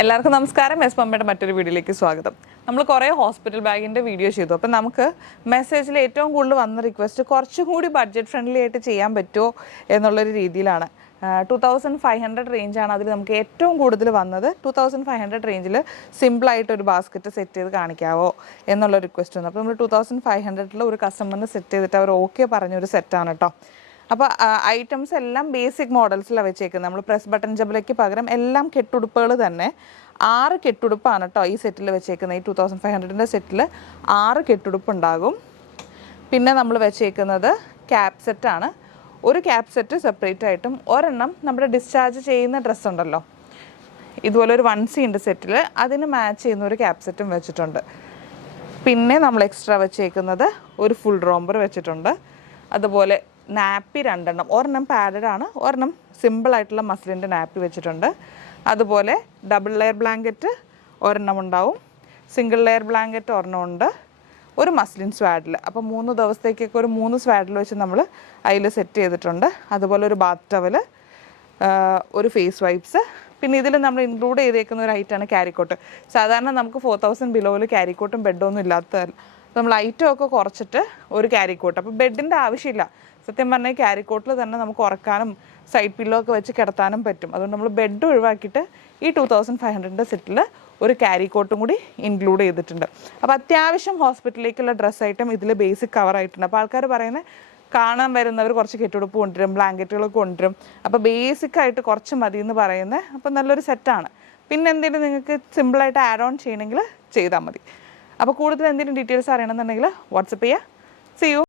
എല്ലാവർക്കും നമസ്കാരം. എസ് പമ്മയുടെ മറ്റൊരു വീഡിയോയിലേക്ക് സ്വാഗതം. നമ്മൾ കുറേ ഹോസ്പിറ്റൽ ബാഗിൻ്റെ വീഡിയോ ചെയ്തു. അപ്പം നമുക്ക് മെസ്സേജിൽ ഏറ്റവും കൂടുതൽ വന്ന റിക്വസ്റ്റ് കുറച്ചും കൂടി ബഡ്ജറ്റ് ഫ്രണ്ട്ലി ആയിട്ട് ചെയ്യാൻ പറ്റുമോ എന്നുള്ളൊരു രീതിയിലാണ്. 2500 റേഞ്ചാണ് അതിൽ നമുക്ക് ഏറ്റവും കൂടുതൽ വന്നത്. 2500 റേഞ്ചിൽ സിമ്പിളായിട്ടൊരു ബാസ്ക്കറ്റ് സെറ്റ് ചെയ്ത് കാണിക്കാവോ എന്നുള്ള റിക്വസ്റ്റ് വന്നു. അപ്പോൾ നമ്മൾ 2500 ഒരു കസ്റ്റമറിന് സെറ്റ് ചെയ്തിട്ട് അവർ ഓക്കെ പറഞ്ഞൊരു സെറ്റാണ് കേട്ടോ. അപ്പോൾ ഐറ്റംസ് എല്ലാം ബേസിക് മോഡൽസിലാണ് വെച്ചേക്കുന്നത്. നമ്മൾ പ്രസ് ബട്ടൺ ജബലയ്ക്ക് പകരം എല്ലാം കെട്ടുടുപ്പുകൾ തന്നെ 6 കെട്ടുടുപ്പാണ് കേട്ടോ ഈ സെറ്റിൽ വെച്ചേക്കുന്നത്. ഈ 2500 സെറ്റിൽ 6 കെട്ടുടുപ്പ് ഉണ്ടാകും. പിന്നെ നമ്മൾ വെച്ചേക്കുന്നത് ക്യാപ് സെറ്റാണ്. ഒരു ക്യാപ് സെറ്റ് സെപ്പറേറ്റ് ആയിട്ടും ഒരെണ്ണം നമ്മുടെ ഡിസ്ചാർജ് ചെയ്യുന്ന ഡ്രസ്സ് ഉണ്ടല്ലോ, ഇതുപോലെ ഒരു 1C ഉണ്ട് സെറ്റിൽ, അതിന് മാച്ച് ചെയ്യുന്ന ഒരു ക്യാപ് സെറ്റും വെച്ചിട്ടുണ്ട്. പിന്നെ നമ്മൾ എക്സ്ട്രാ വെച്ചേക്കുന്നത് ഒരു ഫുൾ റോംബർ വെച്ചിട്ടുണ്ട്. അതുപോലെ നാപ്പി 2 എണ്ണം, ഒരെണ്ണം പാഡഡ് ആണ്, ഒരെണ്ണം സിമ്പിളായിട്ടുള്ള മസ്ലിൻ്റെ നാപ്പി വെച്ചിട്ടുണ്ട്. അതുപോലെ ഡബിൾ ലെയർ ബ്ലാങ്കറ്റ് ഒരെണ്ണം ഉണ്ടാവും, സിംഗിൾ ലെയർ ബ്ലാങ്കറ്റ് ഒരെണ്ണം ഉണ്ട്, ഒരു മസ്ലിൻ സ്വാഡിൽ. അപ്പോൾ 3 ദിവസത്തേക്കൊക്കെ ഒരു 3 സ്വാഡിൽ വെച്ച് നമ്മൾ അതിൽ സെറ്റ് ചെയ്തിട്ടുണ്ട്. അതുപോലെ ഒരു ബാത്ത് ടവൽ, ഒരു ഫേസ് വൈപ്സ്. പിന്നെ ഇതിൽ നമ്മൾ ഇൻക്ലൂഡ് ചെയ്തേക്കുന്ന ഒരു ഐറ്റമാണ് ക്യാരിക്കോട്ട്. സാധാരണ നമുക്ക് 4000 ബിലോയിൽ ക്യാരിക്കോട്ടും ബെഡൊന്നും ഇല്ലാത്തതല്ല. നമ്മൾ ഐറ്റമൊക്കെ കുറച്ചിട്ട് ഒരു ക്യാരിക്കോട്ട്. അപ്പോൾ ബെഡിൻ്റെ ആവശ്യമില്ല. സത്യം പറഞ്ഞാൽ ക്യാരിക്കോട്ടിൽ തന്നെ നമുക്ക് ഉറക്കാനും സൈഡ് പില്ലോ ഒക്കെ വെച്ച് കിടത്താനും പറ്റും. അതുകൊണ്ട് നമ്മൾ ബെഡ് ഒഴിവാക്കിയിട്ട് ഈ 2500 സെറ്റിൽ ഒരു ക്യാരിക്കോട്ടും കൂടി ഇൻക്ലൂഡ് ചെയ്തിട്ടുണ്ട്. അപ്പോൾ അത്യാവശ്യം ഹോസ്പിറ്റലിലേക്കുള്ള ഡ്രസ്സ് ഐറ്റം ഇതിൽ ബേസിക് കവർ ആയിട്ടുണ്ട്. അപ്പോൾ ആൾക്കാർ പറയുന്നത് കാണാൻ വരുന്നവർ കുറച്ച് കെട്ടുടുപ്പ് കൊണ്ടുവരും, ബ്ലാങ്കറ്റുകളൊക്കെ കൊണ്ടുവരും. അപ്പോൾ ബേസിക്കായിട്ട് കുറച്ച് മതി എന്ന് പറയുന്നത്. അപ്പോൾ നല്ലൊരു സെറ്റാണ്. പിന്നെ എന്തെങ്കിലും നിങ്ങൾക്ക് സിമ്പിളായിട്ട് ആഡ് ഓൺ ചെയ്യണമെങ്കിൽ ചെയ്താൽ മതി. അപ്പോൾ കൂടുതൽ എന്തെങ്കിലും ഡീറ്റെയിൽസ് അറിയണമെന്നുണ്ടെങ്കിൽ വാട്സപ്പ് ചെയ്യുക. See U.